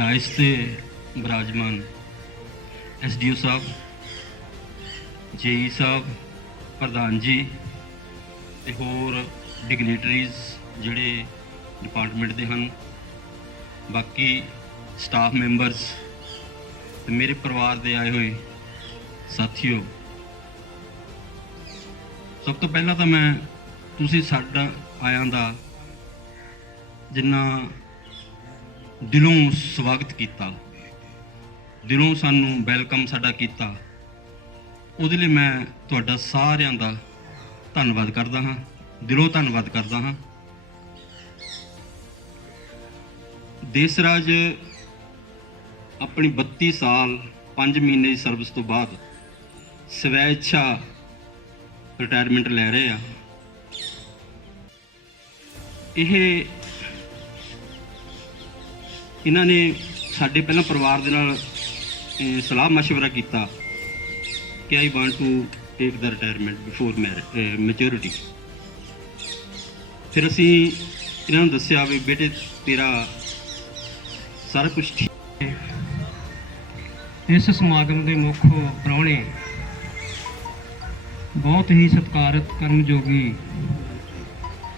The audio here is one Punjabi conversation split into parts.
डाइस से विराजमान SDO साहब, JE साहब, प्रधान जी ते होर डिगनेटरीज जिहड़े डिपार्टमेंट दे हन, बाकी स्टाफ मैंबरस ते मेरे परिवार दे आए हुए साथियों, सब तो पहला तो मैं तुसी साडा आयां दा जिन्ना दिलों स्वागत किया, दिलों सानू वैलकम साडा किया, उहदे लई मैं तुहाडा सारिआं दा धन्नवाद करदा हाँ, दिलों धन्नवाद करदा हाँ। देसराज अपनी 32 साल 5 महीने की सर्विस तो बाद स्वै इच्छा रिटायरमेंट लै रहे हैं। इन्हां ने साडे पहला परिवार दे नाल सलाह मशवरा किया कि I want to take the retirement before maturity. फिर असी इन्हां नूं दस्सिया भी बेटे तेरा सारा कुछ ठीक है। इस समागम के मुख प्राहुणे बहुत ही सत्कारत कर्मयोगी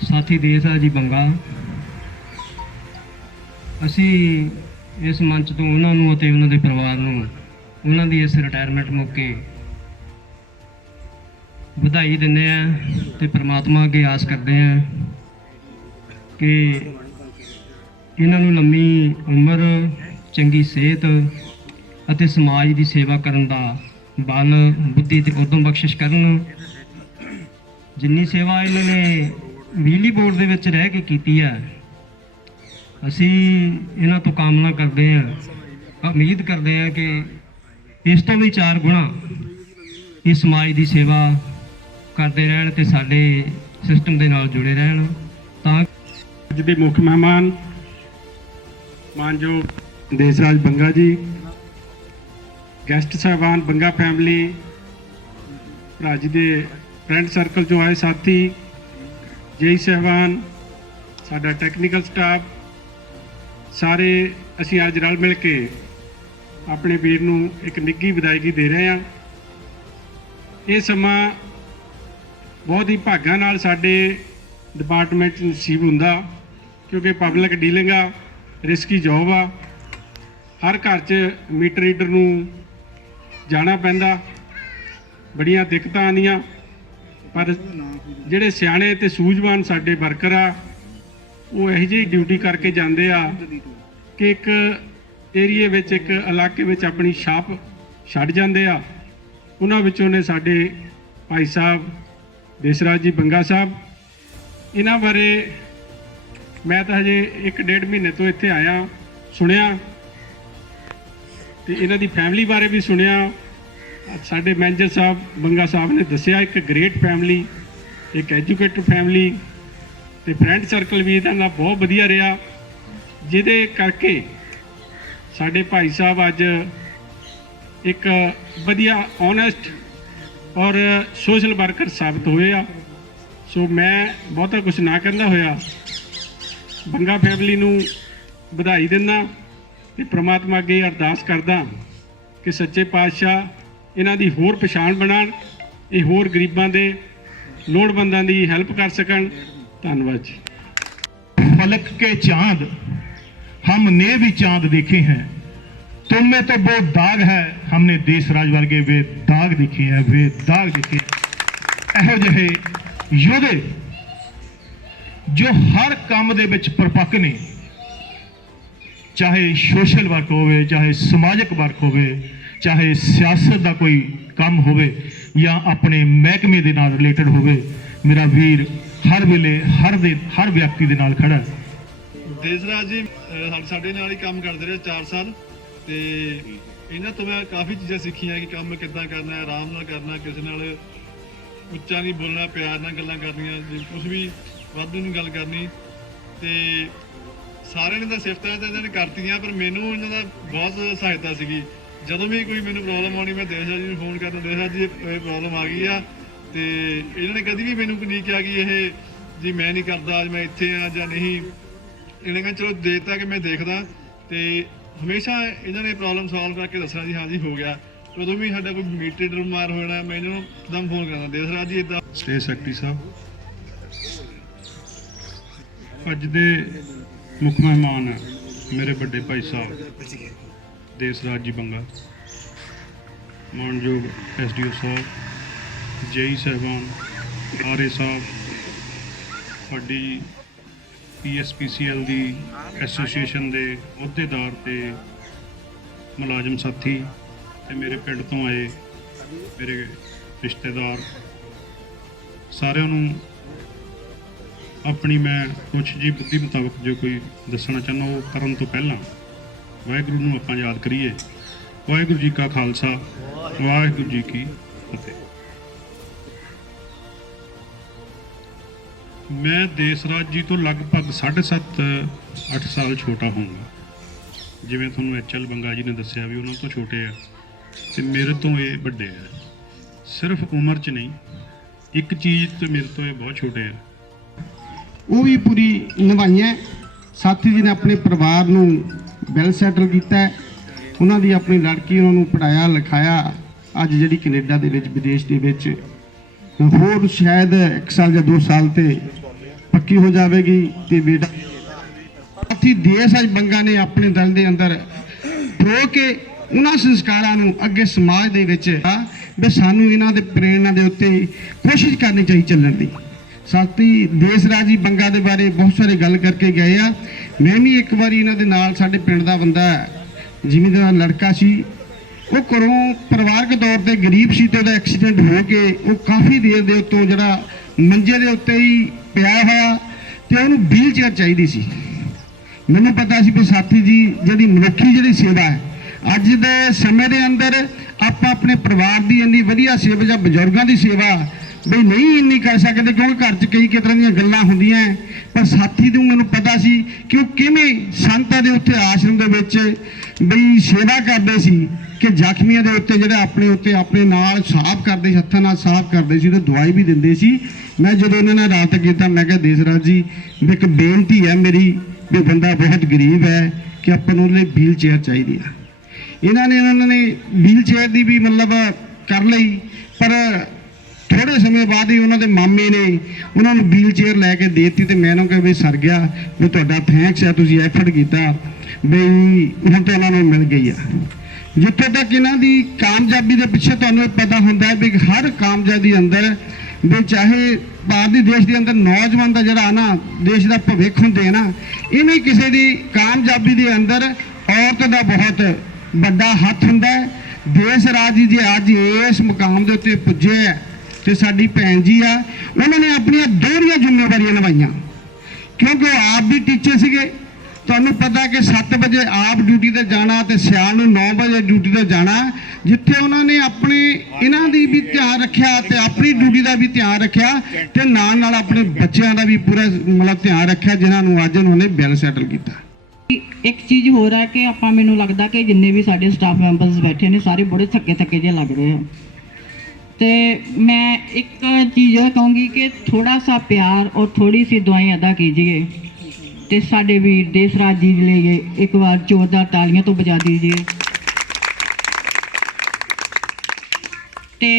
साथी देसराज जी बंगा, असी इस मंच तो उन्होंने और उन्होंने परिवार नूं उन्हों की इस रिटायरमेंट मौके बधाई दिंदे हैं ते परमात्मा अगे आस करते हैं कि इन्हों लंबी उम्र, चंगी सेहत अते समाज की सेवा करने का बल, बुद्धि ते उद्यम बख्शिश करन। जिन्नी सेवा इन्होंने बिजली बोर्ड दे विच रह के कीती है, असी इन्हां तो कामना करते हैं, उम्मीद करते हैं कि इस तो भी 4 गुणा इस समाज की सेवा करते रहन ते साडे सिस्टम दे नाल जुड़े रहन। तां अज दे मुख मेहमान मानयोग देसराज बंगा जी, गैसट साहबान, बंगा फैमिली, भरा जी दे फ्रेंड सर्कल चों आए साथी, JE साहबान, साडा टैक्नीकल स्टाफ, सारे असीं अज रल मिल के अपने वीर नूं एक निੱਘੀ विदायगी दे रहे हैं। ये समा बहुत ही भागां नाल साडे डिपार्टमेंट नसीब हुंदा, क्योंकि पब्लिक डीलिंग आ, रिस्की जॉब आ, हर घर च मीटर रीडर नूं जाना पैंदा, बड़ियां दिक्कतां आंदियां, पर जिहड़े सियाणे ते सूझवान साडे वर्कर आ वो इहो जी ड्यूटी करके जाते आ कि एक एरिए विच, एक इलाके विच अपनी छाप छड्ड जाते आ। उन्हां विचों ने साडे भाई साहब देसराज जी बंगा साहब, इन्हां बारे मैं तो हजे 1-1.5 महीने तो इत्थे आया, सुनिया ते इन्हां दी फैमिली बारे भी सुनिया। साडे मैनेजर साहब बंगा साहब ने दस्सिया एक ग्रेट फैमिली, एक एजुकेटेड फैमिली ते फ्रेंड सर्कल भी इन्हां दा बहुत वधिया रहा, जिहदे करके साडे भाई साहब अज एक वधिया ऑनेस्ट और सोशल वर्कर साबित होए आ। सो मैं बहुता कुछ ना कहंदा होया बंगा फैमिली नूं बधाई दिंदा ते परमात्मा अगे अरदास करदा कि सच्चे पातशाह इन्हां दी होर पछाण बनाण, ये होर गरीबां दे लोड़वंदां दी हैल्प कर सकन। धन्यवाद जी। फलक के चांद हमने भी चांद देखे हैं, तुम में तो बहुत दाग है, हमने देसराज वर्गे वे दाग देखे हैं, वे दाग देखे हैं। ਇਹੋ ਜਿਹੇ योधे जो हर काम दे विच परपक्क ने, चाहे सोशल वर्क होवे, चाहे समाजिक वर्क होवे, चाहे सियासत का कोई काम होवे या अपने महकमे दे नाल रिलेटेड होवे, मेरा वीर हर वेले हर दिन हर व्यक्ति दे नाल खड़ा है। देसराज जी साडे नाल ही काम करते रहे 4 साल, ते इन्हां तो मैं काफ़ी चीज़ां सीखियां कि काम किद्दां करना है, आराम नाल करना, किसी नाल उच्चा नहीं बोलना, प्यार नाल गल्लां करनियां, जे कुछ भी वाधू नहीं गल करनी। ते सारे ने तो सिफतां तो इन्होंने करतियां, पर मैनू इन्हां दा बहुत सहायता सीगी। जदों भी कोई मैनू प्रॉब्लम आनी, मैं देसराज जी नूं फोन करना, देसराज जी प्रॉब्लम आ गई आ, ते इन्होंने कभी भी मैनू नहीं कहा कि ये जी मैं नहीं करता, अज मैं इत्थे हाँ जां नहीं। इन्हें कहना चलो देता कि मैं देखदा, ते ਹਮੇਸ਼ਾ ਇਹਨਾਂ ਨੇ ਪ੍ਰੋਬਲਮ ਸੋਲਵ ਕਰਕੇ ਦੱਸਣਾ ਜੀ ਹਾਂਜੀ ਹੋ ਗਿਆ। ਉਦੋਂ ਵੀ ਸਾਡਾ ਕੋਈ ਮੀਟਰ ਬਿਮਾਰ ਹੋਣਾ ਮੈਂ ਇਹਨਾਂ ਨੂੰ ਇੱਕਦਮ ਫੋਨ ਕਰਦਾ ਦੇਸਰਾਜ ਜੀ ਇੱਦਾਂ। ਸਟੇਟ ਸੈਕਟਰੀ ਸਾਹਿਬ, ਅੱਜ ਦੇ ਮੁੱਖ ਮਹਿਮਾਨ ਹੈ ਮੇਰੇ ਵੱਡੇ ਭਾਈ ਸਾਹਿਬ ਦੇਸਰਾਜ ਜੀ ਬੰਗਾ, ਮਾਨਯੋਗ ਐਸਡੀਓ ਸਾਹਿਬ, ਜੇਈ ਸਾਹਿਬਾਨ, ਆਰਏ ਸਾਹਿਬ, ਸਾਡੀ ਪੀਐਸਪੀਸੀਐਲ ਦੀ ਐਸੋਸੀਏਸ਼ਨ ਦੇ ਅਹੁਦੇਦਾਰ ਤੇ ਮੁਲਾਜ਼ਮ ਸਾਥੀ ਤੇ ਮੇਰੇ ਪਿੰਡ ਤੋਂ ਆਏ ਮੇਰੇ ਰਿਸ਼ਤੇਦਾਰ, ਸਾਰਿਆਂ ਨੂੰ ਆਪਣੀ ਮੈਂ ਕੁਛ ਜੀ ਬੁੱਧੀ ਮੁਤਾਬਕ ਜੋ ਕੋਈ ਦੱਸਣਾ ਚਾਹੁੰਦਾ ਉਹ ਕਰਨ ਤੋਂ ਪਹਿਲਾਂ ਵਾਹਿਗੁਰੂ ਨੂੰ ਆਪਾਂ ਯਾਦ ਕਰੀਏ। ਵਾਹਿਗੁਰੂ ਜੀ ਕਾ ਖਾਲਸਾ, ਵਾਹਿਗੁਰੂ ਜੀ ਕੀ ਫਤਿਹ। ਮੈਂ ਦੇਸਰਾਜ ਜੀ ਤੋਂ ਲਗਭਗ 7.5-8 ਸਾਲ ਛੋਟਾ ਹੋਊਂਗਾ। ਜਿਵੇਂ ਤੁਹਾਨੂੰ ਐਚਐਲ ਬੰਗਾ ਜੀ ਨੇ ਦੱਸਿਆ ਵੀ ਉਹਨਾਂ ਤੋਂ ਛੋਟੇ ਆ ਤੇ ਮੇਰੇ ਤੋਂ ਇਹ ਵੱਡੇ ਆ, ਸਿਰਫ ਉਮਰ 'ਚ ਨਹੀਂ, ਇੱਕ ਚੀਜ਼ ਤੇ ਮੇਰੇ ਤੋਂ ਇਹ ਬਹੁਤ ਛੋਟੇ ਆ। ਉਹ ਵੀ ਪੂਰੀ ਨਿਭਾਈਆਂ। ਸਾਥੀ ਜੀ ਨੇ ਆਪਣੇ ਪਰਿਵਾਰ ਨੂੰ ਵੈਲ ਸੈਟਲ ਕੀਤਾ, ਉਹਨਾਂ ਦੀ ਆਪਣੀ ਲੜਕੀ ਉਹਨਾਂ ਨੂੰ ਪੜ੍ਹਾਇਆ ਲਿਖਾਇਆ। ਅੱਜ ਜਿਹੜੀ ਕੈਨੇਡਾ ਦੇ ਵਿੱਚ ਵਿਦੇਸ਼ ਦੇ ਵਿੱਚ ਹੋਰ ਸ਼ਾਇਦ 1 ਸਾਲ ਜਾਂ 2 ਸਾਲ ਤੇ ਪੱਕੀ ਹੋ ਜਾਵੇਗੀ ਤੇ ਬੇਟਾ ਸਾਥੀ ਦੇਸਰਾਜ ਬੰਗਾ ਨੇ ਆਪਣੇ ਦਲ ਦੇ ਅੰਦਰ ਪ੍ਰੋ ਕੇ ਉਹਨਾਂ ਸੰਸਕਾਰਾਂ ਨੂੰ ਅੱਗੇ ਸਮਾਜ ਦੇ ਵਿੱਚ ਵੀ ਸਾਨੂੰ ਇਹਨਾਂ ਦੇ ਪ੍ਰੇਰਣਾ ਦੇ ਉੱਤੇ ਕੋਸ਼ਿਸ਼ ਕਰਨੀ ਚਾਹੀਦੀ ਚੱਲਣ ਦੀ। ਸਾਥੀ ਦੇਸਰਾਜ ਜੀ ਬੰਗਾ ਦੇ ਬਾਰੇ ਬਹੁਤ ਸਾਰੇ ਗੱਲ ਕਰਕੇ ਗਏ ਆ। ਮੈਂ ਵੀ ਇੱਕ ਵਾਰੀ ਇਹਨਾਂ ਦੇ ਨਾਲ, ਸਾਡੇ ਪਿੰਡ ਦਾ ਬੰਦਾ ਜ਼ਿਮੀਂਦਾਰ ਲੜਕਾ ਸੀ, ਉਹ ਘਰੋਂ ਪਰਿਵਾਰਕ ਤੌਰ ਤੇ ਗਰੀਬ ਸੀ ਤੇ ਉਹਦਾ ਐਕਸੀਡੈਂਟ ਹੋ ਕੇ ਉਹ ਕਾਫੀ ਦੇਰ ਦੇ ਉੱਤੋਂ ਜਿਹੜਾ ਮੰਜੇ ਦੇ ਉੱਤੇ ਹੀ ਪਿਆ ਹੋਇਆ ਤੇ ਉਹਨੂੰ ਵੀਲ ਚੇਅਰ ਚਾਹੀਦੀ ਸੀ। ਮੈਨੂੰ ਪਤਾ ਸੀ ਵੀ ਸਾਥੀ ਜੀ ਜਿਹੜੀ ਮਨੁੱਖੀ ਜਿਹੜੀ ਸੇਵਾ ਹੈ ਅੱਜ ਦੇ ਸਮੇਂ ਦੇ ਅੰਦਰ ਆਪਾਂ ਆਪਣੇ ਪਰਿਵਾਰ ਦੀ ਇੰਨੀ ਵਧੀਆ ਸੇਵਾ ਜਾਂ ਬਜ਼ੁਰਗਾਂ ਦੀ ਸੇਵਾ ਬਈ ਨਹੀਂ ਇੰਨੀ ਕਰ ਸਕਦੇ ਕਿਉਂਕਿ ਘਰ 'ਚ ਕਈ ਤਰ੍ਹਾਂ ਦੀਆਂ ਗੱਲਾਂ ਹੁੰਦੀਆਂ, ਪਰ ਸਾਥੀ ਨੂੰ ਮੈਨੂੰ ਪਤਾ ਸੀ ਕਿ ਉਹ ਕਿਵੇਂ ਸੰਤਾਂ ਦੇ ਉੱਤੇ ਆਸ਼ਰਮ ਦੇ ਵਿੱਚ ਬਈ ਸੇਵਾ ਕਰਦੇ ਸੀ ਕਿ ਜ਼ਖਮੀਆਂ ਦੇ ਉੱਤੇ ਜਿਹੜਾ ਆਪਣੇ ਉੱਤੇ ਆਪਣੇ ਨਾਲ ਸਾਫ਼ ਕਰਦੇ ਸੀ, ਹੱਥਾਂ ਨਾਲ ਸਾਫ਼ ਕਰਦੇ ਸੀ ਤੇ ਦਵਾਈ ਵੀ ਦਿੰਦੇ ਸੀ। ਮੈਂ ਜਦੋਂ ਉਹਨਾਂ ਨਾਲ ਰਾਬਤਾ ਕੀਤਾ ਮੈਂ ਕਿਹਾ ਦੇਸਰਾਜ ਜੀ ਵੀ ਇੱਕ ਬੇਨਤੀ ਹੈ ਮੇਰੀ ਵੀ ਬੰਦਾ ਬਹੁਤ ਗਰੀਬ ਹੈ ਕਿ ਆਪਾਂ ਨੂੰ ਉਹਦੇ ਵੀਲ ਚੇਅਰ ਚਾਹੀਦੀ ਆ। ਇਹਨਾਂ ਨੇ ਵੀਲ ਚੇਅਰ ਦੀ ਵੀ ਮਤਲਬ ਕਰ ਲਈ, ਪਰ ਥੋੜੇ ਸਮੇਂ ਬਾਅਦ ਹੀ ਉਹਨਾਂ ਦੇ ਮਾਮੇ ਨੇ ਉਹਨਾਂ ਨੂੰ ਵੀਲ ਚੇਅਰ ਲੈ ਕੇ ਦੇ ਦਿੱਤੀ ਤੇ ਮੈਂ ਉਹਨਾਂ ਕਿਹਾ ਵੀ ਸਰ ਗਿਆ ਵੀ ਤੁਹਾਡਾ ਥੈਂਕਸ ਹੈ, ਤੁਸੀਂ ਐਫਰਟ ਕੀਤਾ ਬਈ ਹੁਣ ਤਾਂ ਉਹਨਾਂ ਨੂੰ ਮਿਲ ਗਈ ਆ। ਜਿੱਥੇ ਤੱਕ ਇਹਨਾਂ ਦੀ ਕਾਮਯਾਬੀ ਦੇ ਪਿੱਛੇ ਤੁਹਾਨੂੰ ਪਤਾ ਹੁੰਦਾ ਹੈ ਵੀ ਹਰ ਕਾਮਯਾਬੀ ਅੰਦਰ ਵੀ ਚਾਹੇ ਭਾਰਤੀ ਦੇਸ਼ ਦੇ ਅੰਦਰ ਨੌਜਵਾਨ ਦਾ ਜਿਹੜਾ ਨਾ ਦੇਸ਼ ਦਾ ਭਵਿੱਖ ਹੁੰਦੇ ਨਾ, ਇਵੇਂ ਕਿਸੇ ਦੀ ਕਾਮਯਾਬੀ ਦੇ ਅੰਦਰ ਔਰਤ ਦਾ ਬਹੁਤ ਵੱਡਾ ਹੱਥ ਹੁੰਦਾ ਹੈ। ਦੇਸਰਾਜ ਜੀ ਅੱਜ ਇਸ ਮੁਕਾਮ ਦੇ ਉੱਤੇ ਪੁੱਜੇ ਹੈ ਤੇ ਸਾਡੀ ਭੈਣ ਜੀ ਆ, ਉਹਨਾਂ ਨੇ ਆਪਣੀਆਂ ਦੋਹਰੀਆਂ ਜ਼ਿੰਮੇਵਾਰੀਆਂ ਨਿਭਾਈਆਂ ਕਿਉਂਕਿ ਉਹ ਆਪ ਵੀ ਟੀਚਰ ਸੀਗੇ। ਤੁਹਾਨੂੰ ਪਤਾ ਕਿ 7 ਵਜੇ ਆਪ ਡਿਊਟੀ ਤੇ ਜਾਣਾ ਤੇ ਸਿਆਲ ਨੂੰ 9 ਵਜੇ ਡਿਊਟੀ ਤੇ ਜਾਣਾ, ਜਿੱਥੇ ਉਹਨਾਂ ਨੇ ਆਪਣੇ ਇਹਨਾਂ ਦੀ ਵੀ ਧਿਆਨ ਰੱਖਿਆ ਤੇ ਆਪਣੀ ਡਿਊਟੀ ਦਾ ਵੀ ਧਿਆਨ ਰੱਖਿਆ ਤੇ ਨਾਲ ਨਾਲ ਆਪਣੇ ਬੱਚਿਆਂ ਦਾ ਵੀ ਪੂਰਾ ਮਤਲਬ ਧਿਆਨ ਰੱਖਿਆ ਜਿਨ੍ਹਾਂ ਨੂੰ ਅੱਜ ਉਹਨਾਂ ਨੇ ਵੈਲ ਸੈਟਲ ਕੀਤਾ। ਇੱਕ ਚੀਜ਼ ਹੋਰ ਹੈ ਕਿ ਆਪਾਂ ਮੈਨੂੰ ਲੱਗਦਾ ਕਿ ਜਿੰਨੇ ਵੀ ਸਾਡੇ ਸਟਾਫ ਮੈਂਬਰਸ ਬੈਠੇ ਨੇ ਸਾਰੇ ਬੜੇ ਥੱਕੇ ਜਿਹੇ ਲੱਗ ਰਹੇ ਆ ਤੇ ਮੈਂ ਇੱਕ ਚੀਜ਼ ਇਹ ਕਹੂੰਗੀ ਕਿ ਥੋੜਾ ਸਾ ਪਿਆਰ और थोड़ी सी दुआएं अदा कीजिए ਤੇ ਸਾਡੇ ਵੀਰ ਦੇਸਰਾਜ ਜੀ ਲਈ ਇੱਕ ਵਾਰ ਜ਼ੋਰਦਾਰ ਤਾਲੀਆਂ ਤੋਂ ਬਜਾ दीजिए। ਤੇ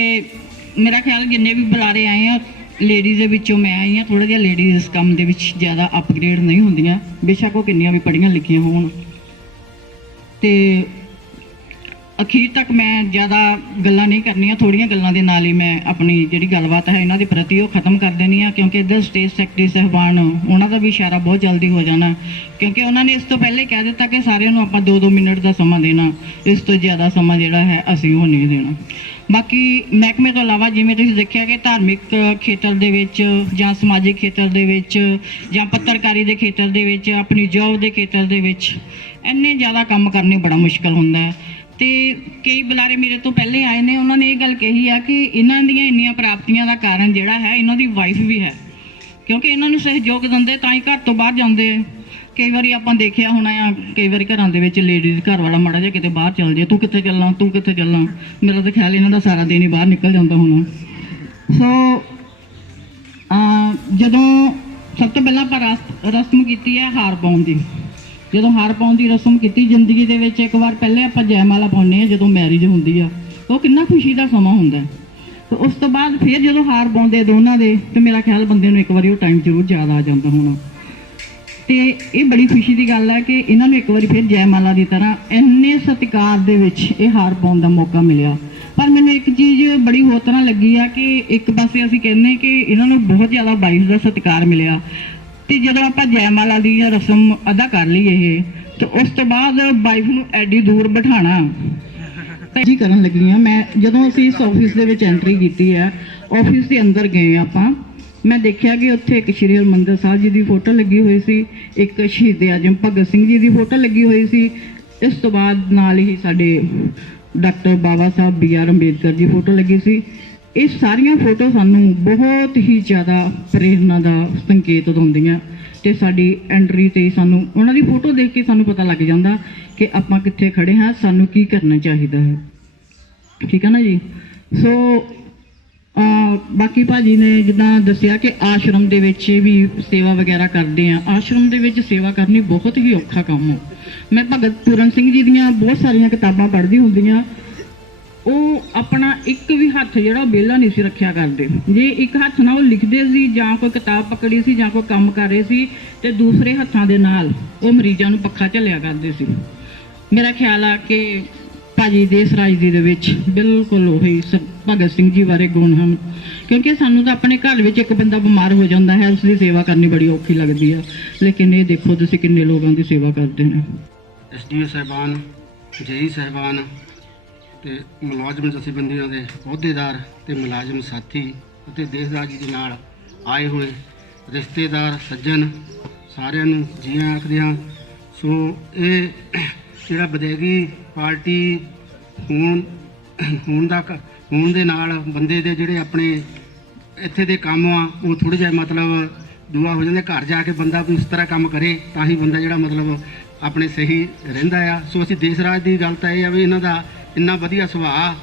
ਮੇਰਾ ਖਿਆਲ ਜਿੰਨੇ ਵੀ ਬੁਲਾਰੇ ਆਏ ਆ ਲੇਡੀਜ਼ ਦੇ ਵਿੱਚੋਂ ਮੈਂ ਆਈ ਹਾਂ, ਥੋੜਾ ਜਿਹਾ ਲੇਡੀਜ਼ ਇਸ ਕੰਮ ਦੇ ਵਿੱਚ ਜ਼ਿਆਦਾ ਅਪਗ੍ਰੇਡ ਨਹੀਂ ਹੁੰਦੀਆਂ, ਬੇਸ਼ੱਕ ਉਹ ਕਿੰਨੀਆਂ ਵੀ ਪੜ੍ਹੀਆਂ ਲਿਖੀਆਂ ਹੋਣ। ਤੇ ਅਖੀਰ ਤੱਕ ਮੈਂ ਜ਼ਿਆਦਾ ਗੱਲਾਂ ਨਹੀਂ ਕਰਨੀਆਂ, ਥੋੜੀਆਂ ਗੱਲਾਂ ਦੇ ਨਾਲ ਹੀ ਮੈਂ ਆਪਣੀ ਜਿਹੜੀ ਗੱਲਬਾਤ ਹੈ ਇਹਨਾਂ ਦੇ ਪ੍ਰਤੀ ਉਹ ਖਤਮ ਕਰ ਦੇਣੀ ਆ ਕਿਉਂਕਿ ਇੱਧਰ ਸਟੇਟ ਸੈਕਟਰੀ ਸਾਹਿਬਾਨ ਉਹਨਾਂ ਦਾ ਵੀ ਇਸ਼ਾਰਾ ਬਹੁਤ ਜਲਦੀ ਹੋ ਜਾਣਾ ਕਿਉਂਕਿ ਉਹਨਾਂ ਨੇ ਇਸ ਤੋਂ ਪਹਿਲੇ ਕਹਿ ਦਿੱਤਾ ਕਿ ਸਾਰਿਆਂ ਨੂੰ ਆਪਾਂ 2-2 ਮਿੰਟ ਦਾ ਸਮਾਂ ਦੇਣਾ, ਇਸ ਤੋਂ ਜ਼ਿਆਦਾ ਸਮਾਂ ਜਿਹੜਾ ਹੈ ਅਸੀਂ ਉਹ ਨਹੀਂ ਦੇਣਾ। ਬਾਕੀ ਮਹਿਕਮੇ ਤੋਂ ਇਲਾਵਾ ਜਿਵੇਂ ਤੁਸੀਂ ਦੇਖਿਆ ਕਿ ਧਾਰਮਿਕ ਖੇਤਰ ਦੇ ਵਿੱਚ ਜਾਂ ਸਮਾਜਿਕ ਖੇਤਰ ਦੇ ਵਿੱਚ ਜਾਂ ਪੱਤਰਕਾਰੀ ਦੇ ਖੇਤਰ ਦੇ ਵਿੱਚ ਆਪਣੀ ਜੌਬ ਦੇ ਖੇਤਰ ਦੇ ਵਿੱਚ ਇੰਨੇ ਜ਼ਿਆਦਾ ਕੰਮ ਕਰਨੇ ਬੜਾ ਮੁਸ਼ਕਲ ਹੁੰਦਾ ਹੈ। ਤੇ ਕਈ ਬੁਲਾਰੇ ਮੇਰੇ ਤੋਂ ਪਹਿਲੇ ਆਏ ਨੇ, ਉਹਨਾਂ ਨੇ ਇਹ ਗੱਲ ਕਹੀ ਆ ਕਿ ਇਹਨਾਂ ਦੀਆਂ ਇੰਨੀਆਂ ਪ੍ਰਾਪਤੀਆਂ ਦਾ ਕਾਰਨ ਜਿਹੜਾ ਹੈ ਇਹਨਾਂ ਦੀ ਵਾਈਫ ਵੀ ਹੈ ਕਿਉਂਕਿ ਇਹਨਾਂ ਨੂੰ ਸਹਿਯੋਗ ਦਿੰਦੇ ਤਾਂ ਹੀ ਘਰ ਤੋਂ ਬਾਹਰ ਜਾਂਦੇ। ਕਈ ਵਾਰੀ ਆਪਾਂ ਦੇਖਿਆ ਹੋਣਾ ਆ, ਕਈ ਵਾਰੀ ਘਰਾਂ ਦੇ ਵਿੱਚ ਲੇਡੀਜ਼ ਘਰ ਵਾਲਾ ਮਾੜਾ ਜਿਹਾ ਕਿਤੇ ਬਾਹਰ ਚੱਲ ਜੇ, ਤੂੰ ਕਿੱਥੇ ਚੱਲਣਾ ਤੂੰ ਕਿੱਥੇ ਚੱਲਣਾ, ਮੇਰਾ ਤਾਂ ਖਿਆਲ ਇਹਨਾਂ ਦਾ ਸਾਰਾ ਦਿਨ ਹੀ ਬਾਹਰ ਨਿਕਲ ਜਾਂਦਾ ਹੋਣਾ। ਸੋ ਜਦੋਂ ਸਭ ਤੋਂ ਪਹਿਲਾਂ ਆਪਾਂ ਰਸਮ ਕੀਤੀ ਹੈ ਹਾਰ ਪਾਉਣ ਦੀ, ਜਦੋਂ ਹਾਰ ਪਾਉਣ ਦੀ ਰਸਮ ਕੀਤੀ ਜ਼ਿੰਦਗੀ ਦੇ ਵਿੱਚ ਇੱਕ ਵਾਰ ਪਹਿਲੇ ਆਪਾਂ ਜੈਮਾਲਾ ਪਾਉਂਦੇ ਹਾਂ ਜਦੋਂ ਮੈਰਿਜ ਹੁੰਦੀ ਆ, ਉਹ ਕਿੰਨਾ ਖੁਸ਼ੀ ਦਾ ਸਮਾਂ ਹੁੰਦਾ ਹੈ। ਤੇ ਉਸ ਤੋਂ ਬਾਅਦ ਫਿਰ ਜਦੋਂ ਹਾਰ ਪਾਉਂਦੇ ਦੋਨਾਂ ਦੇ, ਤੇ ਮੇਰਾ ਖਿਆਲ ਬੰਦੇ ਨੂੰ ਇੱਕ ਵਾਰੀ ਉਹ ਟਾਈਮ ਜ਼ਰੂਰ ਯਾਦ ਆ ਜਾਂਦਾ ਹੋਣਾ। ਤੇ ਇਹ ਬੜੀ ਖੁਸ਼ੀ ਦੀ ਗੱਲ ਹੈ ਕਿ ਇਹਨਾਂ ਨੂੰ ਇੱਕ ਵਾਰੀ ਫਿਰ ਜੈਮਾਲਾ ਦੀ ਤਰ੍ਹਾਂ ਇੰਨੇ ਸਤਿਕਾਰ ਦੇ ਵਿੱਚ ਇਹ ਹਾਰ ਪਾਉਣ ਦਾ ਮੌਕਾ ਮਿਲਿਆ। ਪਰ ਮੈਨੂੰ ਇੱਕ ਚੀਜ਼ ਬੜੀ ਹੋਰ ਤਰ੍ਹਾਂ ਲੱਗੀ ਆ ਕਿ ਇੱਕ ਪਾਸੇ ਅਸੀਂ ਕਹਿੰਦੇ ਕਿ ਇਹਨਾਂ ਨੂੰ ਬਹੁਤ ਜ਼ਿਆਦਾ ਵਾਈਫ ਦਾ ਸਤਿਕਾਰ ਮਿਲਿਆ, ਤੇ ਜਦੋਂ ਆਪਾਂ ਜੈਮਾਲਾ ਦੀ ਰਸਮ ਅਦਾ ਕਰ ਲਈ ਇਹ, ਤੇ ਉਸ ਤੋਂ ਬਾਅਦ ਵਾਈਫ ਨੂੰ ਐਡੀ ਦੂਰ ਬਿਠਾਣਾ ਜੀ ਕਰਨ ਲੱਗੀ ਹਾਂ ਮੈਂ। ਜਦੋਂ ਅਸੀਂ ਇਸ ਆਫਿਸ ਦੇ ਵਿੱਚ ਐਂਟਰੀ ਕੀਤੀ ਹੈ, ਆਫਿਸ ਦੇ ਅੰਦਰ ਗਏ ਆਪਾਂ, ਮੈਂ ਦੇਖਿਆ ਕਿ ਉੱਥੇ ਇੱਕ ਸ਼੍ਰੀ ਹਰਿਮੰਦਰ ਸਾਹਿਬ ਜੀ ਦੀ ਫੋਟੋ ਲੱਗੀ ਹੋਈ ਸੀ, ਇੱਕ ਸ਼ਹੀਦ ਆਜ਼ਮ ਭਗਤ ਸਿੰਘ ਜੀ ਦੀ ਫੋਟੋ ਲੱਗੀ ਹੋਈ ਸੀ। ਇਸ ਤੋਂ ਬਾਅਦ ਨਾਲ ਹੀ ਸਾਡੇ ਡਾਕਟਰ ਬਾਬਾ ਸਾਹਿਬ B.R. ਅੰਬੇਦਕਰ ਦੀ ਫੋਟੋ ਲੱਗੀ ਸੀ। ਇਹ ਸਾਰੀਆਂ ਫੋਟੋ ਸਾਨੂੰ ਬਹੁਤ ਹੀ ਜ਼ਿਆਦਾ ਪ੍ਰੇਰਨਾ ਦਾ ਸੰਕੇਤ ਦਿੰਦੀਆਂ, ਤੇ ਸਾਡੀ ਐਂਟਰੀ ਤੇ ਸਾਨੂੰ ਉਹਨਾਂ ਦੀ ਫੋਟੋ ਦੇਖ ਕੇ ਸਾਨੂੰ ਪਤਾ ਲੱਗ ਜਾਂਦਾ ਕਿ ਆਪਾਂ ਕਿੱਥੇ ਖੜੇ ਹਾਂ, ਸਾਨੂੰ ਕੀ ਕਰਨਾ ਚਾਹੀਦਾ ਹੈ। ਠੀਕ ਹੈ ਨਾ ਜੀ। ਸੋ ਬਾਕੀ ਭਾਜੀ ਨੇ ਜਿੱਦਾਂ ਦੱਸਿਆ ਕਿ ਆਸ਼ਰਮ ਦੇ ਵਿੱਚ ਵੀ ਸੇਵਾ ਵਗੈਰਾ ਕਰਦੇ ਆ। ਆਸ਼ਰਮ ਦੇ ਵਿੱਚ ਸੇਵਾ ਕਰਨੀ ਬਹੁਤ ਹੀ ਔਖਾ ਕੰਮ ਹੈ। ਮੈਂ ਭਗਤ ਪੂਰਨ ਸਿੰਘ ਜੀ ਦੀਆਂ ਬਹੁਤ ਸਾਰੀਆਂ ਕਿਤਾਬਾਂ ਪੜ੍ਹਦੀ ਹੁੰਦੀਆਂ। ਉਹ ਆਪਣਾ ਇੱਕ ਵੀ ਹੱਥ ਜਿਹੜਾ ਵਿਹਲਾ ਨਹੀਂ ਸੀ ਰੱਖਿਆ ਕਰਦੇ। ਜੇ ਇੱਕ ਹੱਥ ਨਾਲ ਉਹ ਲਿਖਦੇ ਸੀ ਜਾਂ ਕੋਈ ਕਿਤਾਬ ਪਕੜੀ ਸੀ ਜਾਂ ਕੋਈ ਕੰਮ ਕਰ ਰਹੇ ਸੀ, ਤੇ ਦੂਸਰੇ ਹੱਥਾਂ ਦੇ ਨਾਲ ਉਹ ਮਰੀਜ਼ਾਂ ਨੂੰ ਪੱਖਾ ਝੱਲਿਆ ਕਰਦੇ ਸੀ। ਮੇਰਾ ਖਿਆਲ ਆ ਕਿ ਭਾਜੀ ਦੇਸ ਰਾਜ ਦੀ ਦੇ ਵਿੱਚ ਬਿਲਕੁਲ ਉਹੀ ਭਗਤ ਸਿੰਘ ਜੀ ਬਾਰੇ ਗੁਣ ਹਨ, ਕਿਉਂਕਿ ਸਾਨੂੰ ਤਾਂ ਆਪਣੇ ਘਰ ਵਿੱਚ ਇੱਕ ਬੰਦਾ ਬਿਮਾਰ ਹੋ ਜਾਂਦਾ ਹੈ, ਉਸ ਦੀ ਸੇਵਾ ਕਰਨੀ ਬੜੀ ਔਖੀ ਲੱਗਦੀ ਆ, ਲੇਕਿਨ ਇਹ ਦੇਖੋ ਤੁਸੀਂ ਕਿੰਨੇ ਲੋਕਾਂ ਦੀ ਸੇਵਾ ਕਰਦੇ ਨੇ। SDO ਸਾਹਿਬਾਨ, JE ਸਾਹਿਬਾਨ ਤੇ ਮੁਲਾਜ਼ਮ ਜਥੇਬੰਦੀਆਂ ਦੇ ਅਹੁਦੇਦਾਰ ਤੇ ਮੁਲਾਜ਼ਮ ਸਾਥੀ ਅਤੇ ਦੇਸ਼ ਰਾਜ ਦੇ ਨਾਲ ਆਏ ਹੋਏ ਰਿਸ਼ਤੇਦਾਰ ਸੱਜਣ ਸਾਰਿਆਂ ਨੂੰ ਜੀ ਆਇਆਂ ਆਖਦੇ ਹਾਂ। ਸੋ ਇਹ ਜਿਹੜਾ ਵਿਦੇਗੀ ਪਾਰਟੀ ਹੋਣ ਦੇ ਨਾਲ ਬੰਦੇ ਦੇ ਜਿਹੜੇ ਆਪਣੇ ਇੱਥੇ ਦੇ ਕੰਮ ਆ ਉਹ ਥੋੜ੍ਹੇ ਜਿਹੇ ਮਤਲਬ ਦੂਆ ਹੋ ਜਾਂਦੇ। ਘਰ ਜਾ ਕੇ ਬੰਦਾ ਵੀ ਉਸ ਤਰ੍ਹਾਂ ਕੰਮ ਕਰੇ ਤਾਂ ਹੀ ਬੰਦਾ ਜਿਹੜਾ ਮਤਲਬ ਆਪਣੇ ਸਹੀ ਰਹਿੰਦਾ ਆ। ਸੋ ਅਸੀਂ ਦੇਸ਼ ਰਾਜ ਦੀ ਗੱਲ ਤਾਂ ਇਹ ਆ ਵੀ ਇਹਨਾਂ ਦਾ ਇੰਨਾ ਵਧੀਆ ਸੁਭਾਅ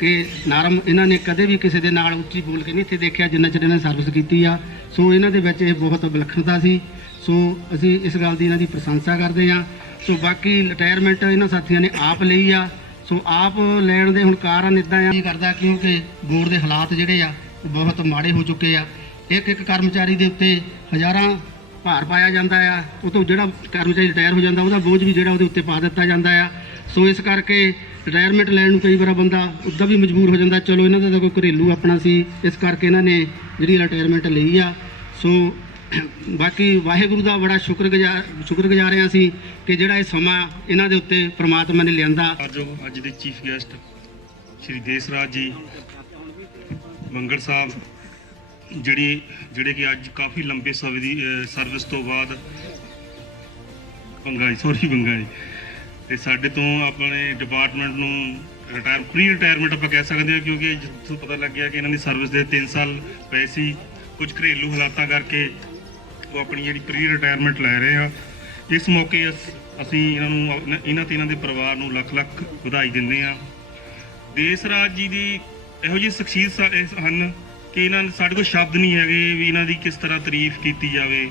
ਕਿ ਨਰਮ, ਇਹਨਾਂ ਨੇ ਕਦੇ ਵੀ ਕਿਸੇ ਦੇ ਨਾਲ ਉੱਚੀ ਬੋਲ ਕੇ ਨਹੀਂ ਇੱਥੇ ਦੇਖਿਆ ਜਿੰਨਾ ਚਿਰ ਇਹਨਾਂ ਸਰਵਿਸ ਕੀਤੀ ਆ। ਸੋ ਇਹਨਾਂ ਦੇ ਵਿੱਚ ਇਹ ਬਹੁਤ ਵਿਲੱਖਣਤਾ ਸੀ। ਸੋ ਅਸੀਂ ਇਸ ਗੱਲ ਦੀ ਇਹਨਾਂ ਦੀ ਪ੍ਰਸ਼ੰਸਾ ਕਰਦੇ ਹਾਂ। ਸੋ ਬਾਕੀ ਰਿਟਾਇਰਮੈਂਟ ਇਹਨਾਂ ਸਾਥੀਆਂ ਨੇ ਆਪ ਲਈ ਆ। ਸੋ ਆਪ ਲੈਣ ਦੇ ਹੁਣ ਕਾਰਨ ਇੱਦਾਂ ਆ ਕਰਦਾ ਕਿਉਂਕਿ ਬੋਰਡ ਦੇ ਹਾਲਾਤ ਜਿਹੜੇ ਆ ਉਹ ਬਹੁਤ ਮਾੜੇ ਹੋ ਚੁੱਕੇ ਆ। ਇੱਕ ਇੱਕ ਕਰਮਚਾਰੀ ਦੇ ਉੱਤੇ ਹਜ਼ਾਰਾਂ ਭਾਰ ਪਾਇਆ ਜਾਂਦਾ ਆ। ਉਹ ਤੋਂ ਜਿਹੜਾ ਕਰਮਚਾਰੀ ਰਿਟਾਇਰ ਹੋ ਜਾਂਦਾ ਉਹਦਾ ਬੋਝ ਵੀ ਜਿਹੜਾ ਉਹਦੇ ਉੱਤੇ ਪਾ ਦਿੱਤਾ ਜਾਂਦਾ ਆ। ਸੋ ਇਸ ਕਰਕੇ ਰਿਟਾਇਰਮੈਂਟ ਲੈਣ ਨੂੰ ਕਈ ਵਾਰ ਬੰਦਾ ਉੱਦਾਂ ਵੀ ਮਜਬੂਰ ਹੋ ਜਾਂਦਾ। ਚਲੋ ਇਹਨਾਂ ਦਾ ਤਾਂ ਕੋਈ ਘਰੇਲੂ ਆਪਣਾ ਸੀ, ਇਸ ਕਰਕੇ ਇਹਨਾਂ ਨੇ ਜਿਹੜੀ ਰਿਟਾਇਰਮੈਂਟ ਲਈ ਆ। ਸੋ ਬਾਕੀ ਵਾਹਿਗੁਰੂ ਦਾ ਬੜਾ ਸ਼ੁਕਰਗੁਜ਼ਾਰ ਹਾਂ ਅਸੀਂ ਕਿ ਜਿਹੜਾ ਇਹ ਸਮਾਂ ਇਹਨਾਂ ਦੇ ਉੱਤੇ ਪ੍ਰਮਾਤਮਾ ਨੇ ਲਿਆਂਦਾ। ਅੱਜ ਦੇ ਚੀਫ ਗੈਸਟ ਸ਼੍ਰੀ ਦੇਸ ਰਾਜ ਜੀ ਮੰਗੜ ਸਾਹਿਬ, ਜਿਹੜੇ ਕਿ ਅੱਜ ਕਾਫੀ ਲੰਬੇ ਸਮੇਂ ਦੀ ਸਰਵਿਸ ਤੋਂ ਬਾਅਦ ਬੰਗਾਈ ਤੇ ਸਾਡੇ ਤੋਂ ਆਪਣੇ ਡਿਪਾਰਟਮੈਂਟ ਨੂੰ ਪ੍ਰੀ ਰਿਟਾਇਰਮੈਂਟ ਆਪਾਂ ਕਹਿ ਸਕਦੇ ਹਾਂ, ਕਿਉਂਕਿ ਜਿੱਥੋਂ ਪਤਾ ਲੱਗਿਆ ਕਿ ਇਹਨਾਂ ਦੀ ਸਰਵਿਸ ਦੇ 3 ਸਾਲ ਪਏ ਸੀ, ਕੁਝ ਘਰੇਲੂ ਹਾਲਾਤਾਂ ਕਰਕੇ ਉਹ ਆਪਣੀ ਜਿਹੜੀ ਪ੍ਰੀ ਰਿਟਾਇਰਮੈਂਟ ਲੈ ਰਹੇ ਆ। ਇਸ ਮੌਕੇ ਅਸੀਂ ਇਹਨਾਂ ਤੇ ਇਹਨਾਂ ਦੇ ਪਰਿਵਾਰ ਨੂੰ ਲੱਖ ਲੱਖ ਵਧਾਈ ਦਿੰਦੇ ਆ। ਦੇਸ ਰਾਜ ਜੀ ਦੀ ਇਹੋ ਜਿਹੀ ਸ਼ਖਸੀਅਤ ਹਨ ਕਿ ਇਹਨਾਂ ਸਾਡੇ ਕੋਲ ਸ਼ਬਦ ਨਹੀਂ ਹੈਗੇ ਵੀ ਇਹਨਾਂ ਦੀ ਕਿਸ ਤਰ੍ਹਾਂ ਤਾਰੀਫ ਕੀਤੀ ਜਾਵੇ।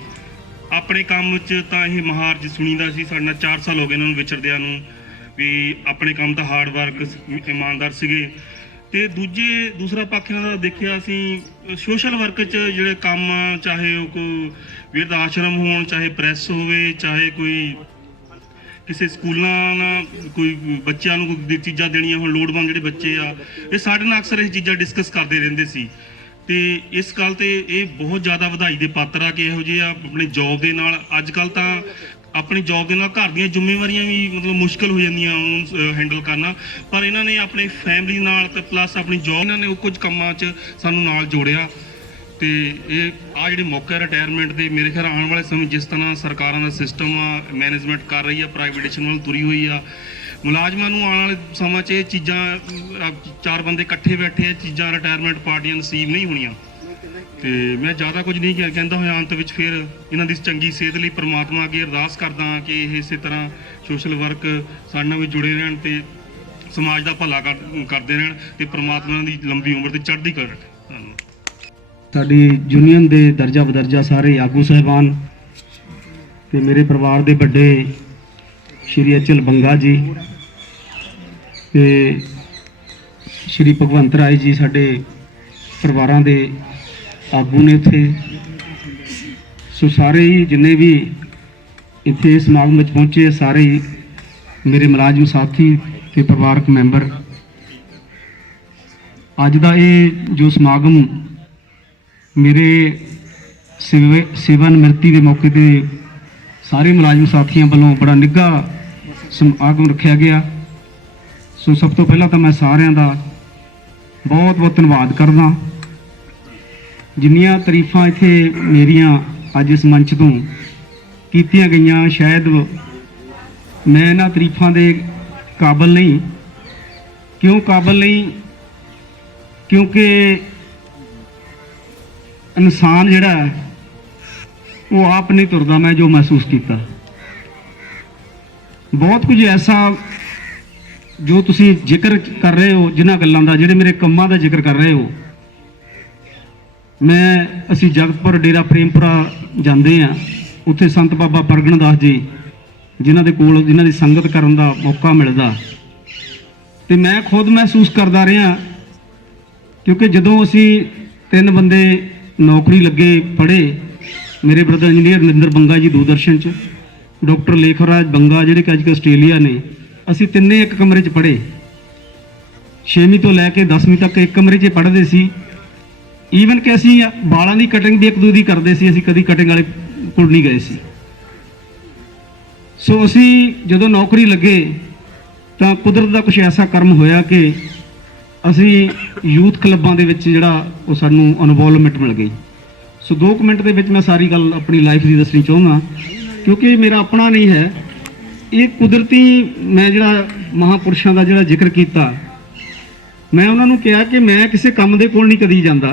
ਆਪਣੇ ਕੰਮ 'ਚ ਤਾਂ ਇਹ ਮਹਾਰ ਜੀ ਸੁਣੀਦਾ ਸੀ। ਸਾਡੇ ਨਾਲ 4 ਸਾਲ ਹੋ ਗਏ ਇਹਨਾਂ ਨੂੰ ਵਿਚਰਦਿਆਂ ਨੂੰ, ਵੀ ਆਪਣੇ ਕੰਮ ਦਾ ਹਾਰਡ ਵਰਕ, ਇਮਾਨਦਾਰ ਸੀਗੇ। ਤੇ ਦੂਸਰਾ ਪੱਖ ਇਹਨਾਂ ਦਾ ਦੇਖਿਆ ਅਸੀਂ ਸੋਸ਼ਲ ਵਰਕ 'ਚ ਜਿਹੜੇ ਕੰਮ ਆ, ਚਾਹੇ ਉਹ ਕੋਈ ਬਿਰਧ ਆਸ਼ਰਮ ਹੋਣ, ਚਾਹੇ ਪ੍ਰੈਸ ਹੋਵੇ, ਚਾਹੇ ਕੋਈ ਕਿਸੇ ਸਕੂਲਾਂ ਨਾਲ ਕੋਈ ਬੱਚਿਆਂ ਨੂੰ ਕੋਈ ਚੀਜ਼ਾਂ ਦੇਣੀਆਂ ਹੋਣ, ਲੋੜਵੰਦ ਜਿਹੜੇ ਬੱਚੇ ਆ, ਇਹ ਸਾਡੇ ਨਾਲ ਅਕਸਰ ਇਹ ਚੀਜ਼ਾਂ ਡਿਸਕਸ ਕਰਦੇ ਰਹਿੰਦੇ ਸੀ। ਤੇ ਇਸ ਗੱਲ ਤੇ ਇਹ ਬਹੁਤ ਜ਼ਿਆਦਾ ਵਧਾਈ ਦੇ ਪਾਤਰ ਆ ਕਿ ਇਹੋ ਜਿਹੇ ਆਪਣੇ ਜੌਬ ਦੇ ਨਾਲ, ਅੱਜ ਕੱਲ੍ਹ ਤਾਂ ਆਪਣੀ ਜੌਬ ਦੇ ਨਾਲ ਘਰ ਦੀਆਂ ਜ਼ਿੰਮੇਵਾਰੀਆਂ ਵੀ ਮਤਲਬ ਮੁਸ਼ਕਲ ਹੋ ਜਾਂਦੀਆਂ ਉਹਨੂੰ ਹੈਂਡਲ ਕਰਨਾ, ਪਰ ਇਹਨਾਂ ਨੇ ਆਪਣੀ ਫੈਮਿਲੀ ਨਾਲ ਤੇ ਪਲੱਸ ਆਪਣੀ ਜੌਬ, ਇਹਨਾਂ ਨੇ ਉਹ ਕੁਝ ਕੰਮਾਂ 'ਚ ਸਾਨੂੰ ਨਾਲ ਜੋੜਿਆ। ਤੇ ਇਹ ਆ ਜਿਹੜੇ ਮੌਕੇ ਰਿਟਾਇਰਮੈਂਟ ਦੇ, ਮੇਰੇ ਖਿਆਲ ਆਉਣ ਵਾਲੇ ਸਮੇਂ ਜਿਸ ਤਰ੍ਹਾਂ ਸਰਕਾਰਾਂ ਦਾ ਸਿਸਟਮ ਆ ਮੈਨੇਜਮੈਂਟ ਕਰ ਰਹੀ ਆ, ਪ੍ਰਾਈਵੇਟੇਸ਼ਨ ਵੱਲ ਤੁਰੀ ਹੋਈ ਆ, ਮੁਲਾਜ਼ਮਾਂ ਨੂੰ ਆਉਣ ਵਾਲੇ ਸਮਾਂ 'ਚ ਇਹ ਚੀਜ਼ਾਂ 4 ਬੰਦੇ ਇਕੱਠੇ ਬੈਠੇ ਆ, ਚੀਜ਼ਾਂ ਰਿਟਾਇਰਮੈਂਟ ਪਾਰਟੀਆਂ ਨਸੀਬ ਨਹੀਂ ਹੋਣੀਆਂ। ਤੇ ਮੈਂ ਜ਼ਿਆਦਾ ਕੁਝ ਨਹੀਂ ਕਹਿੰਦਾ ਹੋਇਆ, ਅੰਤ ਵਿੱਚ ਫਿਰ ਇਹਨਾਂ ਦੀ ਚੰਗੀ ਸਿਹਤ ਲਈ ਪ੍ਰਮਾਤਮਾ ਅੱਗੇ ਅਰਦਾਸ ਕਰਦਾ ਹਾਂ ਕਿ ਇਹ ਇਸੇ ਤਰ੍ਹਾਂ ਸੋਸ਼ਲ ਵਰਕ ਸਾਡੇ ਨਾਲ ਵੀ ਜੁੜੇ ਰਹਿਣ ਤੇ ਸਮਾਜ ਦਾ ਭਲਾ ਕਰਦੇ ਰਹਿਣ ਤੇ ਪ੍ਰਮਾਤਮਾ ਦੀ ਲੰਬੀ ਉਮਰ ਤੇ ਚੜ੍ਹਦੀ ਕਲਾ ਰੱਖੇ। ਸਾਡੀ ਯੂਨੀਅਨ ਦੇ ਦਰਜਾ ਬਦਰਜਾ ਸਾਰੇ ਆਗੂ ਸਾਹਿਬਾਨ ਤੇ ਮੇਰੇ ਪਰਿਵਾਰ ਦੇ ਵੱਡੇ ਸ਼੍ਰੀ ਅਚਲ ਬੰਗਾ ਜੀ ਤੇ ਸ਼੍ਰੀ ਭਗਵੰਤ ਰਾਏ ਜੀ ਸਾਡੇ ਪਰਿਵਾਰਾਂ ਦੇ ਆਗੂ ਨੇ ਇੱਥੇ। ਸੋ ਸਾਰੇ ਹੀ ਜਿੰਨੇ ਵੀ ਇੱਥੇ ਸਮਾਗਮ ਵਿੱਚ ਪਹੁੰਚੇ ਸਾਰੇ ਹੀ ਮੇਰੇ ਮੁਲਾਜ਼ਮ ਸਾਥੀ ਤੇ ਪਰਿਵਾਰਕ ਮੈਂਬਰ। ਅੱਜ ਦਾ ਇਹ ਜੋ ਸਮਾਗਮ ਮੇਰੇ ਸੇਵਾ ਨਿਮਰਤੀ ਦੇ ਮੌਕੇ ਤੇ ਸਾਰੇ ਮੁਲਾਜ਼ਮ ਸਾਥੀਆਂ ਵੱਲੋਂ ਬੜਾ ਨਿੱਘਾ ਸਮਾਗਮ ਰੱਖਿਆ ਗਿਆ। ਸੋ ਸਭ ਤੋਂ ਪਹਿਲਾਂ ਤਾਂ ਮੈਂ ਸਾਰਿਆਂ ਦਾ ਬਹੁਤ ਬਹੁਤ ਧੰਨਵਾਦ ਕਰਦਾ। ਜਿੰਨੀਆਂ ਤਾਰੀਫਾਂ ਇੱਥੇ ਮੇਰੀਆਂ ਅੱਜ ਇਸ ਮੰਚ ਤੋਂ ਕੀਤੀਆਂ ਗਈਆਂ, ਸ਼ਾਇਦ ਮੈਂ ਇਹਨਾਂ ਤਾਰੀਫਾਂ ਦੇ ਕਾਬਿਲ ਨਹੀਂ। ਕਿਉਂ ਕਾਬਿਲ ਨਹੀਂ? ਕਿਉਂਕਿ ਇਨਸਾਨ ਜਿਹੜਾ ਉਹ ਆਪ ਨਹੀਂ ਤੁਰਦਾ। ਮੈਂ ਜੋ ਮਹਿਸੂਸ ਕੀਤਾ, ਬਹੁਤ ਕੁਝ ਐਸਾ ਜੋ ਤੁਸੀਂ ਜ਼ਿਕਰ ਕਰ ਰਹੇ ਹੋ, ਜਿਨ੍ਹਾਂ ਗੱਲਾਂ ਦਾ, ਜਿਹੜੇ ਮੇਰੇ ਕੰਮਾਂ ਦਾ ਜ਼ਿਕਰ ਕਰ ਰਹੇ ਹੋ। ਅਸੀਂ ਜਗਤਪੁਰ ਡੇਰਾ ਪ੍ਰੇਮਪੁਰਾ ਜਾਂਦੇ ਹਾਂ, ਉੱਥੇ ਸੰਤ ਬਾਬਾ ਪਰਗਣ ਦਾਸ ਜੀ ਜਿਨ੍ਹਾਂ ਦੇ ਕੋਲ ਜਿਨ੍ਹਾਂ ਦੀ ਸੰਗਤ ਕਰਨ ਦਾ ਮੌਕਾ ਮਿਲਦਾ, ਤੇ ਮੈਂ ਖੁਦ ਮਹਿਸੂਸ ਕਰਦਾ ਰਿਹਾ। ਕਿਉਂਕਿ ਜਦੋਂ ਅਸੀਂ 3 ਬੰਦੇ ਨੌਕਰੀ ਲੱਗੇ ਪੜ੍ਹੇ, ਮੇਰੇ ਬ੍ਰਦਰ ਇੰਜੀਨੀਅਰ ਨਰਿੰਦਰ ਬੰਗਾ ਜੀ ਦੂਰਦਰਸ਼ਨ 'ਚ, ਡਾਕਟਰ ਲੇਖਰਾਜ ਬੰਗਾ ਜਿਹੜੇ ਕਿ ਅੱਜ ਕੱਲ੍ਹ ਆਸਟ੍ਰੇਲੀਆ ਨੇ, ਅਸੀਂ ਤਿੰਨੇ ਇੱਕ ਕਮਰੇ 'ਚ ਪੜ੍ਹੇ। 6ਵੀਂ ਤੋਂ ਲੈ ਕੇ 10ਵੀਂ ਤੱਕ ਇੱਕ ਕਮਰੇ 'ਚ ਪੜ੍ਹਦੇ ਸੀ। ਈਵਨ ਕਿ ਅਸੀਂ ਵਾਲਾਂ ਦੀ ਕਟਿੰਗ ਵੀ ਇੱਕ ਦੂਜੇ ਦੀ ਕਰਦੇ ਸੀ, ਅਸੀਂ ਕਦੀ ਕਟਿੰਗ ਵਾਲੇ ਕੋਲ ਨਹੀਂ ਗਏ ਸੀ। ਸੋ ਅਸੀਂ ਜਦੋਂ ਨੌਕਰੀ ਲੱਗੇ ਤਾਂ ਕੁਦਰਤ ਦਾ ਕੁਝ ਐਸਾ ਕਰਮ ਹੋਇਆ ਕਿ ਅਸੀਂ ਯੂਥ ਕਲੱਬਾਂ ਦੇ ਵਿੱਚ ਜਿਹੜਾ ਉਹ ਸਾਨੂੰ ਇਨਵੋਲਵਮੈਂਟ ਮਿਲ ਗਈ। ਸੋ 2 ਮਿੰਟ ਦੇ ਵਿੱਚ ਮੈਂ ਸਾਰੀ ਗੱਲ ਆਪਣੀ ਲਾਈਫ ਦੀ ਦੱਸਣੀ ਚਾਹੁੰਦਾ, ਕਿਉਂਕਿ ਮੇਰਾ ਆਪਣਾ ਨਹੀਂ ਹੈ ਇਹ ਕੁਦਰਤੀ। ਮੈਂ ਜਿਹੜਾ ਮਹਾਂਪੁਰਸ਼ਾਂ ਦਾ ਜਿਹੜਾ ਜ਼ਿਕਰ ਕੀਤਾ, ਮੈਂ ਉਹਨਾਂ ਨੂੰ ਕਿਹਾ ਕਿ ਮੈਂ ਕਿਸੇ ਕੰਮ ਦੇ ਕੋਲ ਨਹੀਂ ਕਦੀ ਜਾਂਦਾ।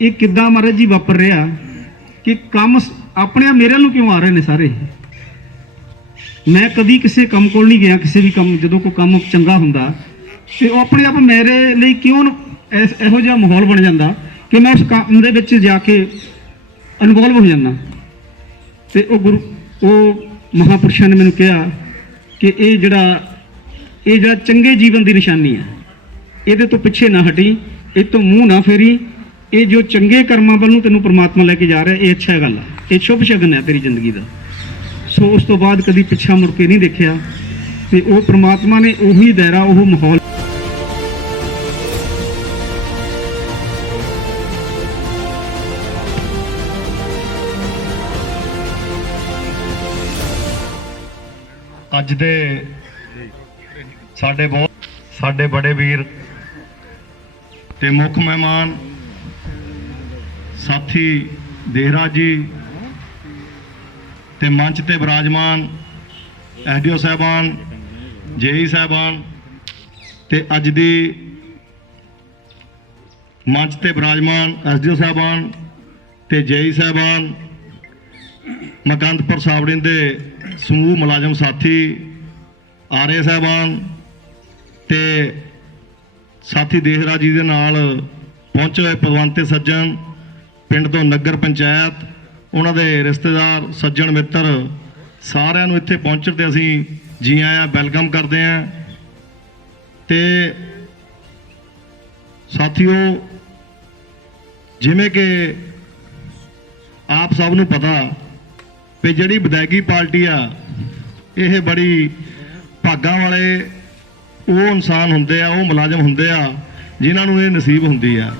ਇਹ ਕਿੱਦਾਂ ਮਹਾਰਾਜ ਜੀ ਵਾਪਰ ਰਿਹਾ ਕਿ ਕੰਮ ਆਪਣੇ ਮੇਰੇ ਨੂੰ ਕਿਉਂ ਆ ਰਹੇ ਨੇ ਸਾਰੇ। ਮੈਂ ਕਦੀ ਕਿਸੇ ਕੰਮ ਕੋਲ ਨਹੀਂ ਗਿਆ। ਕਿਸੇ ਵੀ ਕੰਮ, ਜਦੋਂ ਕੋਈ ਕੰਮ ਚੰਗਾ ਹੁੰਦਾ ਤੇ ਉਹ ਆਪਣੇ ਆਪ ਮੇਰੇ ਲਈ ਕਿਉਂ ਇਹੋ ਜਿਹਾ ਮਾਹੌਲ ਬਣ ਜਾਂਦਾ ਕਿ ਮੈਂ ਉਸ ਕੰਮ ਦੇ ਵਿੱਚ ਜਾ ਕੇ ਇਨਵੋਲਵ ਹੋ ਜਾਂਦਾ। ਤੇ ਉਹ ਮਹਾਂਪੁਰਸ਼ਾਂ ਨੇ ਮੈਨੂੰ ਕਿਹਾ ਕਿ ਇਹ ਜਿਹੜਾ ਚੰਗੇ ਜੀਵਨ ਦੀ ਨਿਸ਼ਾਨੀ ਹੈ, ਇਹਦੇ ਤੋਂ ਪਿੱਛੇ ਨਾ ਹਟੀ, ਇਹ ਤੋਂ ਮੂੰਹ ਨਾ ਫੇਰੀ। ਇਹ ਜੋ ਚੰਗੇ ਕਰਮਾਂ ਵੱਲ ਨੂੰ ਤੈਨੂੰ ਪ੍ਰਮਾਤਮਾ ਲੈ ਕੇ ਜਾ ਰਿਹਾ, ਇਹ ਅੱਛਾ ਗੱਲ ਹੈ, ਇਹ ਸ਼ੁਭ ਸ਼ਗਨ ਹੈ ਤੇਰੀ ਜ਼ਿੰਦਗੀ ਦਾ। ਸੋ ਉਸ ਤੋਂ ਬਾਅਦ ਕਦੀ ਪਿੱਛਾ ਮੁੜ ਕੇ ਨਹੀਂ ਦੇਖਿਆ। ਤੇ ਉਹ ਪ੍ਰਮਾਤਮਾ ਨੇ ਉਹੀ ਦਾਇਰਾ, ਉਹ ਮਾਹੌਲ ਅੱਜ ਦੇ ਸਾਡੇ ਬੜੇ ਵੀਰ ਤੇ ਮੁੱਖ ਮਹਿਮਾਨ ਸਾਥੀ ਦੇਹਰਾਜ ਜੀ ਤੇ ਮੰਚ ਤੇ ਵਿਰਾਜਮਾਨ ਐਸਡੀਓ ਸਾਹਿਬਾਨ, ਜੇਈ ਸਾਹਿਬਾਨ ਤੇ ਅੱਜ ਦੀ ਮੰਚ ਤੇ ਵਿਰਾਜਮਾਨ ਐਸਡੀਓ ਸਾਹਿਬਾਨ ਤੇ ਜੇਈ ਸਾਹਿਬਾਨ, ਮਕੰਦਪੁਰ ਸਾਬੜੀਨ ਦੇ ਸਮੂਹ ਮੁਲਾਜ਼ਮ ਸਾਥੀ, ਆਰਏ ਸਾਹਿਬਾਨ ਤੇ ਸਾਥੀ ਦੇਹਰਾਜ ਜੀ ਦੇ ਨਾਲ ਪਹੁੰਚੇ ਹੋਏ ਪਦਵੰਤੇ ਸੱਜਣ, ਪਿੰਡ ਤੋਂ ਨਗਰ ਪੰਚਾਇਤ, ਉਹਨਾਂ ਦੇ ਰਿਸ਼ਤੇਦਾਰ, ਸੱਜਣ ਮਿੱਤਰ, ਸਾਰਿਆਂ ਨੂੰ ਇੱਥੇ ਪਹੁੰਚਣ ਤੇ ਅਸੀਂ ਜੀ ਆਇਆਂ ਵੈਲਕਮ ਕਰਦੇ ਹਾਂ। ਤੇ ਸਾਥੀਓ, ਜਿਵੇਂ ਕਿ ਆਪ ਸਭ ਨੂੰ ਪਤਾ ਵੀ ਜਿਹੜੀ ਵਿਦਾਇਗੀ ਪਾਰਟੀ ਆ, ਇਹ ਬੜੀ ਭਾਗਾਂ ਵਾਲੇ ਉਹ ਇਨਸਾਨ ਹੁੰਦੇ ਆ, ਉਹ ਮੁਲਾਜ਼ਮ ਹੁੰਦੇ ਆ ਜਿਨ੍ਹਾਂ ਨੂੰ ਇਹ ਨਸੀਬ ਹੁੰਦੀ ਆ।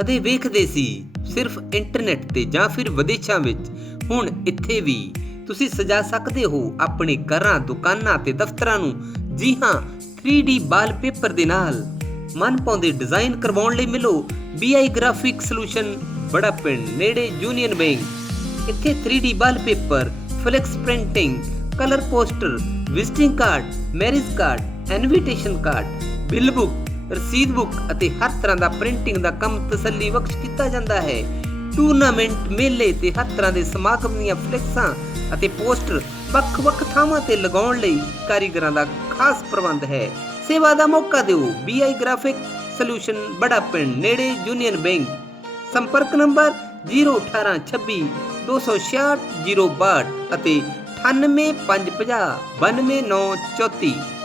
ਕਦੇ ਵੇਖਦੇ ਸੀ ਸਿਰਫ ਇੰਟਰਨੈਟ ਤੇ ਜਾਂ ਫਿਰ ਵਿਦੇਸ਼ਾਂ ਵਿੱਚ, ਹੁਣ ਇੱਥੇ ਵੀ ਤੁਸੀਂ ਸਜਾ ਸਕਦੇ ਹੋ ਆਪਣੇ ਘਰਾਂ, ਦੁਕਾਨਾਂ ਤੇ ਦਫ਼ਤਰਾਂ ਨੂੰ। ਜੀ ਹਾਂ, 3D ਵਾਲਪੇਪਰ ਦੇ ਨਾਲ ਮਨ ਪਾਉਂਦੇ ਡਿਜ਼ਾਈਨ ਕਰਵਾਉਣ ਲਈ ਮਿਲੋ BI ਗ੍ਰਾਫਿਕ ਸੋਲੂਸ਼ਨ, ਬੜਾ ਪਿੰਡ ਨੇੜੇ ਯੂਨੀਅਨ ਬੈਂਕ। ਇੱਥੇ 3D wallpaper, flex printing, colour poster, visiting card, marriage card, invitation card, bill book, ਰਸੀਦ ਬੁੱਕ ਅਤੇ ਹਰ ਤਰ੍ਹਾਂ ਦਾ ਪ੍ਰਿੰਟਿੰਗ ਦਾ ਕੰਮ ਤਸੱਲੀ ਬਖਸ਼ ਕੀਤਾ ਜਾਂਦਾ ਹੈ। ਟੂਰਨਾਮੈਂਟ, ਮੇਲੇ ਤੇ ਹਰ ਤਰ੍ਹਾਂ ਦੇ ਸਮਾਗਮ ਦੀਆਂ ਫਲੈਕਸਾਂ ਅਤੇ ਪੋਸਟਰ ਵੱਖ-ਵੱਖ ਥਾਵਾਂ ਤੇ ਲਗਾਉਣ ਲਈ ਕਾਰੀਗਰਾਂ ਦਾ ਖਾਸ ਪ੍ਰਬੰਧ ਹੈ। ਸੇਵਾ ਦਾ ਮੌਕਾ ਦਿਓ BI ਗ੍ਰਾਫਿਕ ਸੋਲੂਸ਼ਨ, ਬੜਾ ਪਿੰਡ ਨੇੜੇ ਯੂਨੀਅਨ ਬੈਂਕ। ਸੰਪਰਕ ਨੰਬਰ 01826 266 062 ਅਤੇ 98 550 92934।